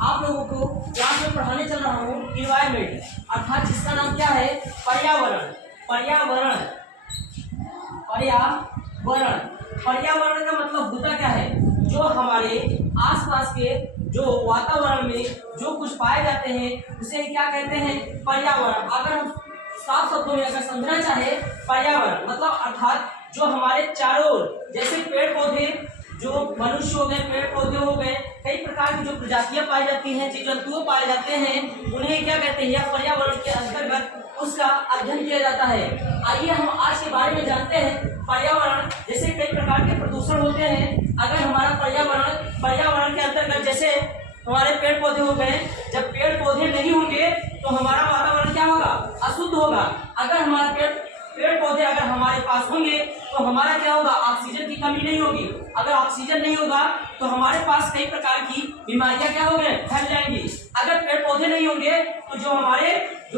आप लोगों को क्लास में पढ़ाने चल रहा हूँ इन्वायरमेंट, अर्थात जिसका नाम क्या है पर्यावरण। पर्यावरण पर्यावरण पर्यावरण का मतलब होता क्या है, जो हमारे आसपास के जो वातावरण में जो कुछ पाए जाते हैं उसे क्या कहते हैं पर्यावरण। अगर हम साफ शब्दों में अगर समझना चाहे पर्यावरण मतलब अर्थात जो हमारे चारों ओर, जैसे पेड़ पौधे, जो मनुष्य हो गए, पेड़ पौधे हो गए, कई प्रकार की जो प्रजातियां पाई जाती हैं, जीव जंतु पाए जाते हैं, उन्हें क्या कहते हैं, यह पर्यावरण के अंतर्गत उसका अध्ययन किया जाता है। आइए हम आज के बारे में जानते हैं पर्यावरण। जैसे कई प्रकार के प्रदूषण होते हैं, अगर हमारा पर्यावरण के अंतर्गत जैसे हमारे पेड़ पौधे हो गए, जब पेड़ पौधे नहीं होंगे तो हमारा वातावरण क्या होगा, अशुद्ध होगा। अगर हमारा पेड़ पौधे अगर हमारे पास होंगे तो हमारा क्या होगा, ऑक्सीजन की कमी नहीं होगी। अगर ऑक्सीजन नहीं होगा तो हमारे पास कई प्रकार की बीमारियां क्या होंगे, फैल जाएंगी। अगर पेड़ पौधे नहीं होंगे तो जो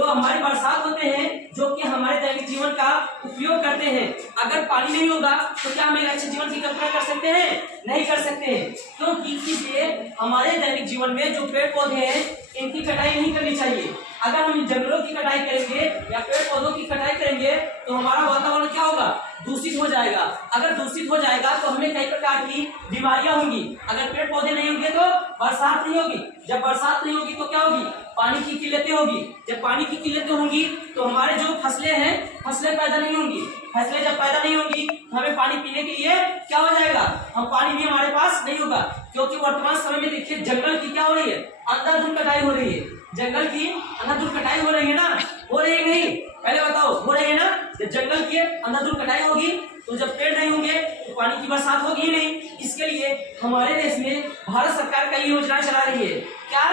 हमारी बरसात होते हैं, जो कि हमारे दैनिक जीवन का उपयोग करते हैं, अगर पानी नहीं होगा तो क्या हम एक अच्छे जीवन की कल्पना कर सकते हैं, नहीं कर सकते हैं। क्योंकि इसलिए हमारे दैनिक जीवन में जो पेड़ पौधे हैं इनकी कटाई नहीं करनी चाहिए। अगर हम जंगलों की कटाई करेंगे या पेड़ पौधों की कटाई करेंगे तो हमारा वातावरण क्या होगा, दूषित हो जाएगा। अगर दूषित हो जाएगा तो हमें कई प्रकार की बीमारियां होंगी। अगर पेड़ पौधे नहीं होंगे तो बरसात नहीं होगी, जब बरसात नहीं होगी तो क्या होगी, पानी की किल्लतें होगी। जब पानी की किल्लतें होंगी तो हमारे जो फसलें हैं, फसलें पैदा नहीं होंगी। फसलें जब पैदा नहीं होंगी तो हमें पानी पीने के लिए क्या हो जाएगा, हम पानी भी हमारे पास नहीं होगा। क्योंकि वर्तमान समय में देखिए जंगल की क्या हो रही है, अंधाधुंध कटाई हो रही है। जंगल की अंधाधुंध कटाई हो रही है ना, हो रही है नहीं, पहले बताओ, हो रही है ना। जब जंगल की अंधाधुंध कटाई होगी तो जब पेड़ नहीं होंगे तो पानी की बरसात होगी ही नहीं। इसके लिए हमारे देश में भारत सरकार कई योजनाएं चला रही है। क्या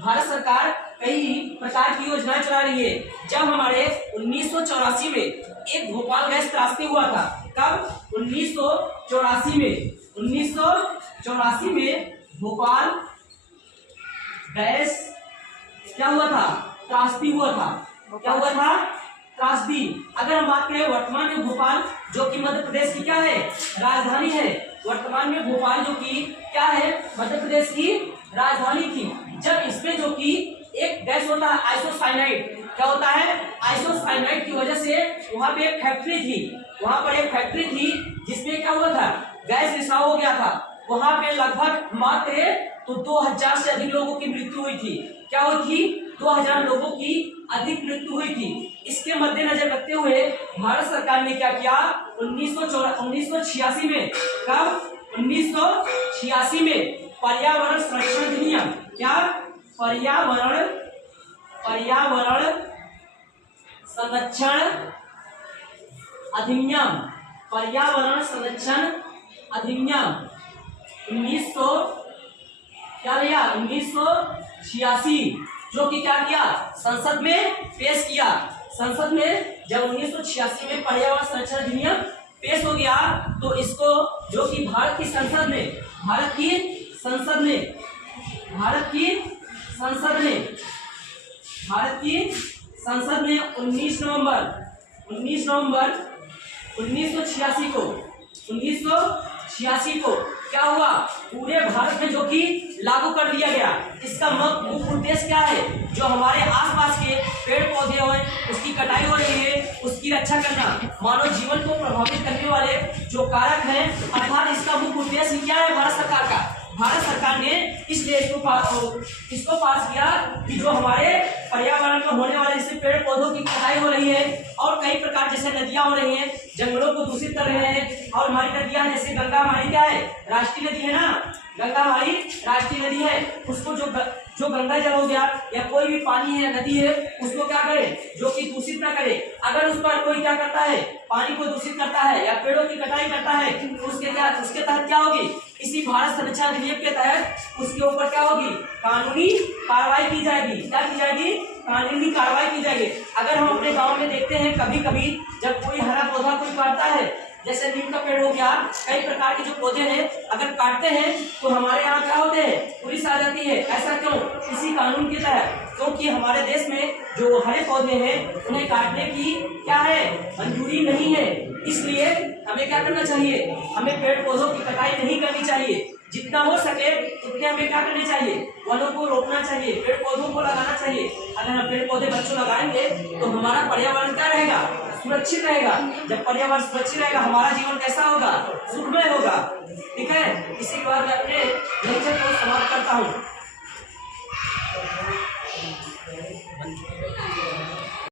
भारत सरकार कई प्रकार की योजनाएं चला रही है। जब हमारे 1984 में एक भोपाल गैस त्रासदी हुआ था, कब, 1984 में भोपाल गैस क्या हुआ था, त्रासदी हुआ था। क्या हुआ था, त्रासदी। अगर हम बात करें वर्तमान में भोपाल जो कि मध्य प्रदेश की क्या है, राजधानी है, वर्तमान में भोपाल जो कि क्या है, मध्य प्रदेश की राजधानी थी। जब इसमें जो कि एक गैस होता है आइसोसाइनाइड, क्या होता है, आइसोसाइनाइड की वजह से वहां पे एक फैक्ट्री थी, जिसमें क्या हुआ था, गैस रिसाव हो गया था। वहां पे लगभग मात्र तो 2000 से अधिक लोगों की मृत्यु हुई थी। क्या हुई थी, 2000 लोगों की अधिक मृत्यु हुई थी। इसके मद्देनजर रखते हुए भारत सरकार ने क्या किया, 1986 में, कब, 1986 में पर्यावरण संरक्षण अधिनियम, क्या, पर्यावरण संरक्षण अधिनियम, पर्यावरण संरक्षण अधिनियम 1986, जो कि क्या किया, संसद में पेश किया। संसद में जब 1986 में पर्यावरण संरक्षण अधिनियम पेश हो गया तो इसको जो कि भारत की संसद ने 19 नवंबर 1986 को क्या हुआ, पूरे भारत में जो कि लागू कर दिया गया। इसका मुख्य उद्देश्य क्या है, जो हमारे आसपास के पेड़ पौधे हो उसकी कटाई हो रही है, उसकी रक्षा करना, मानव जीवन को प्रभावित करने वाले जो कारक हैं, अर्थात इसका मुख्य उद्देश्य क्या है भारत सरकार का। भारत सरकार ने इसलिए इसको पास किया कि जो हमारे पर्यावरण में होने वाले जैसे पेड़ पौधों की कटाई हो रही है और कई प्रकार जैसे नदियां हो रही हैं, जंगलों को दूषित कर रहे हैं। और हमारी नदियां जैसे गंगा हमारी क्या है, राष्ट्रीय नदी है ना, गंगा हमारी राष्ट्रीय नदी है। उसको जो गंगा जल हो गया या कोई भी पानी है, नदी है, उसको क्या करे, जो कि दूषित ना करे। अगर उस पर कोई क्या करता है, पानी को दूषित करता है या पेड़ों की कटाई करता है, उसके तहत क्या होगी, इसी भारत संरक्षण अधिनियम के तहत उसके ऊपर क्या होगी, कानूनी कार्रवाई की जाएगी। क्या की जाएगी, कानूनी कार्रवाई की जाएगी। अगर हम अपने गाँव में देखते हैं कभी कभी जब कोई हरा पौधा कोई काटता है, जैसे नीम का पेड़ हो गया, कई प्रकार के जो पौधे हैं अगर काटते हैं तो हमारे यहाँ क्या होते हैं, पुलिस आ जाती है। ऐसा क्यों, इसी कानून के तहत, क्योंकि हमारे देश में जो हरे पौधे हैं उन्हें काटने की क्या है, मंजूरी नहीं है। इसलिए हमें क्या करना चाहिए, हमें पेड़ पौधों की कटाई नहीं करनी चाहिए। जितना हो सके उतने हमें क्या करनी चाहिए, वनों को रोपना चाहिए, पेड़ पौधों को लगाना चाहिए। अगर हम पेड़ पौधे बच्चों लगाएंगे तो हमारा पर्यावरण क्या रहेगा, सुरक्षित रहेगा। जब पर्यावरण सुरक्षित रहेगा हमारा जीवन कैसा होगा, सुखमय होगा। ठीक है, इसी के बाद मैं अपने लेक्चर को समाप्त करता हूँ।